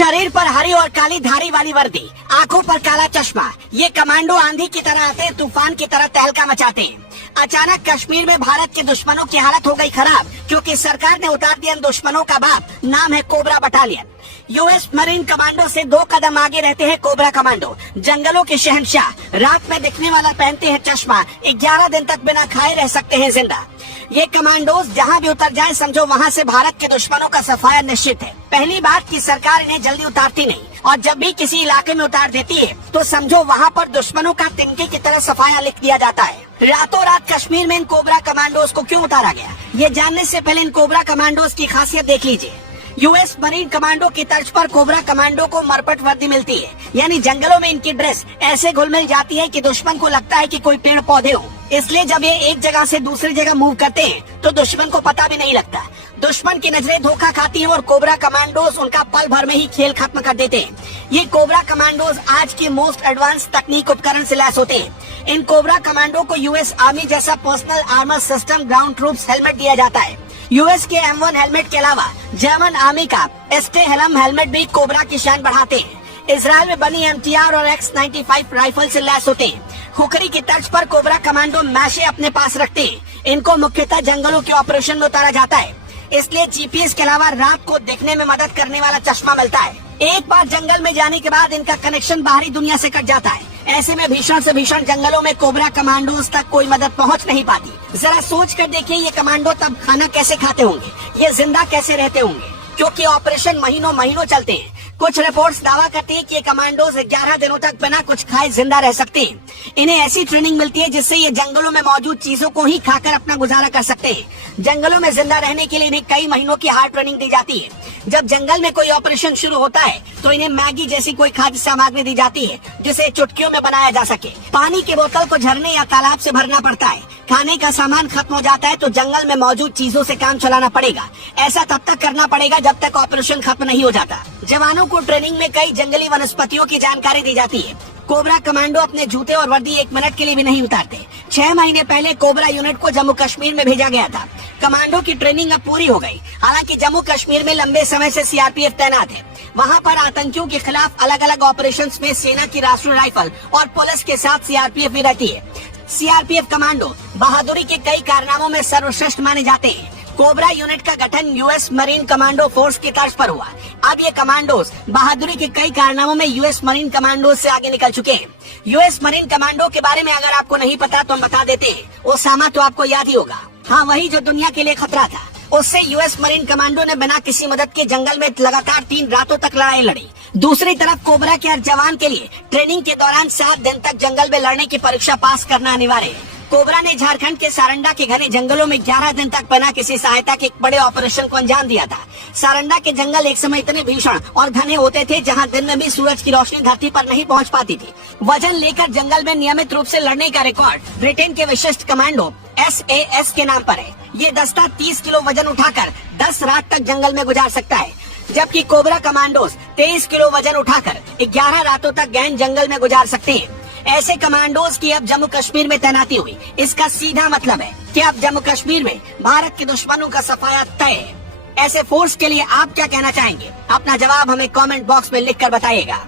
शरीर पर हरी और काली धारी वाली वर्दी, आंखों पर काला चश्मा, ये कमांडो आंधी की तरह आते हैं, तूफान की तरह तहलका मचाते हैं। अचानक कश्मीर में भारत के दुश्मनों की हालत हो गई खराब, क्योंकि सरकार ने उतार दिया दुश्मनों का बाप, नाम है cobra battalion. US marine commando से 2 कदम आगे रहते हैं कोबरा कमांडो, जंगलों के शहंशाह, रात में दिखने वाला पहनते हैं चश्मा, 11 दिन तक बिना खाए रह सकते हैं जिंदा। ये कमांडोज जहां भी उतर जाएं, समझो वहां से भारत के दुश्मनों का सफाया निश्चित है। पहली बात कि सरकार इन्हें जल्दी उतारती नहीं, और जब भी किसी इलाके में उतार देती है तो समझो वहां पर दुश्मनों का तिनके की तरह सफाया लिख दिया जाता है। रातों रात कश्मीर में इन कोबरा कमांडोज को क्यों उतारा गया, ये जानने से पहले इन कोबरा कमांडोज की खासियत देख लीजिए। यूएस मरीन कमांडो की तर्ज पर कोबरा कमांडो को मरपट वर्दी मिलती है, यानी जंगलों में इनकी ड्रेस ऐसे घुल मिल जाती है कि दुश्मन को लगता है कि कोई पेड़ पौधे हो। इसलिए जब ये एक जगह से दूसरी जगह मूव करते हैं तो दुश्मन को पता भी नहीं लगता। दुश्मन की नजरें धोखा खाती हैं और कोबरा कमांडोज उनका पल भर में ही खेल खत्म कर देते हैं। ये कोबरा कमांडोज आज के मोस्ट एडवांस तकनीक उपकरण से लैस होते हैं। इन कोबरा कमांडो को यूएस आर्मी जैसा personal armour system ground troops helmet दिया जाता है। यूएस के M1 हेलमेट के अलावा जर्मन आर्मी का एस्टे हेलम हेलमेट भी कोबरा की शान बढ़ाते हैं। इजराइल में बनी MTR और X95 राइफल से लैस होते हैं। खुखरी की तर्ज पर कोबरा कमांडो मैशे अपने पास रखते हैं। इनको मुख्यतः जंगलों के ऑपरेशन में उतारा जाता है, इसलिए GPS के अलावा रात को देखने में मदद करने वाला चश्मा मिलता है। एक बार जंगल में जाने के बाद इनका कनेक्शन बाहरी दुनिया से कट जाता है। ऐसे में भीषण से भीषण जंगलों में कोबरा कमांडोज तक कोई मदद पहुंच नहीं पाती। जरा सोच कर देखिए, ये कमांडो तब खाना कैसे खाते होंगे, ये जिंदा कैसे रहते होंगे, क्योंकि ऑपरेशन महीनों महीनों चलते हैं। कुछ रिपोर्ट्स दावा करती है कि ये कमांडोज 11 दिनों तक बिना कुछ खाए जिंदा रह सकते हैं। इन्हें ऐसी ट्रेनिंग मिलती है जिससे ये जंगलों में मौजूद चीजों को ही खाकर अपना गुजारा कर सकते हैं। जंगलों में जिंदा रहने के लिए इन्हें कई महीनों की हार्ड ट्रेनिंग दी जाती है। जब जंगल में कोई ऑपरेशन शुरू होता है तो इन्हें मैगी जैसी कोई खाद्य सामग्री दी जाती है जिसे चुटकियों में बनाया जा सके। पानी की बोतल को झरने या तालाब से भरना पड़ता है। खाने का सामान खत्म हो जाता है तो जंगल में मौजूद चीजों से काम चलाना पड़ेगा। ऐसा तब तक करना पड़ेगा जब तक ऑपरेशन खत्म नहीं हो जाता। जवानों को ट्रेनिंग में कई जंगली वनस्पतियों की जानकारी दी जाती है। कोबरा कमांडो अपने जूते और वर्दी 1 मिनट के लिए भी नहीं उतारते। 6 महीने पहले कोबरा यूनिट को जम्मू कश्मीर में भेजा गया था। कमांडो की ट्रेनिंग अब पूरी हो गई। हालांकि जम्मू कश्मीर में लंबे समय से CRPF तैनात है। वहां पर आतंकियों के खिलाफ अलग अलग ऑपरेशंस में सेना की राष्ट्रीय राइफल और पुलिस के साथ CRPF भी रहती है। CRPF कमांडो बहादुरी के कई कारनामों में सर्वश्रेष्ठ माने जाते हैं। कोबरा यूनिट का गठन यूएस मरीन कमांडो फोर्स की तर्ज पर हुआ। अब ये कमांडोज बहादुरी के कई कारनामों में यूएस मरीन कमांडोज से आगे निकल चुके हैं। यूएस मरीन कमांडो के बारे में अगर आपको नहीं पता तो हम बता देते हैं। ओसामा तो आपको याद ही होगा, हाँ, वही जो दुनिया के लिए खतरा था। उससे यूएस मरीन कमांडो ने बिना किसी मदद के जंगल में लगातार 3 रातों तक लड़ाई लड़ी। दूसरी तरफ कोबरा के हर जवान के लिए ट्रेनिंग के दौरान 7 दिन तक जंगल में लड़ने की परीक्षा पास करना अनिवार्य है। कोबरा ने झारखंड के सारंडा के घने जंगलों में 11 दिन तक बिना किसी सहायता के एक बड़े ऑपरेशन को अंजाम दिया था। सारंडा के जंगल एक समय इतने भीषण और घने होते थे जहां दिन में भी सूरज की रोशनी धरती पर नहीं पहुंच पाती थी। वजन लेकर जंगल में नियमित रूप से लड़ने का रिकॉर्ड ब्रिटेन के विशिष्ट कमांडो SAS के नाम पर है। ये दस्ता 30 किलो वजन उठाकर 10 रात तक जंगल में गुजार सकता है, जबकि कोबरा कमांडोज 23 किलो वजन उठाकर 11 रातों तक गहन जंगल में गुजार सकते हैं। ऐसे कमांडोज की अब जम्मू कश्मीर में तैनाती हुई। इसका सीधा मतलब है कि अब जम्मू कश्मीर में भारत के दुश्मनों का सफाया तय है। ऐसे फोर्स के लिए आप क्या कहना चाहेंगे? अपना जवाब हमें कमेंट बॉक्स में लिखकर बताइएगा।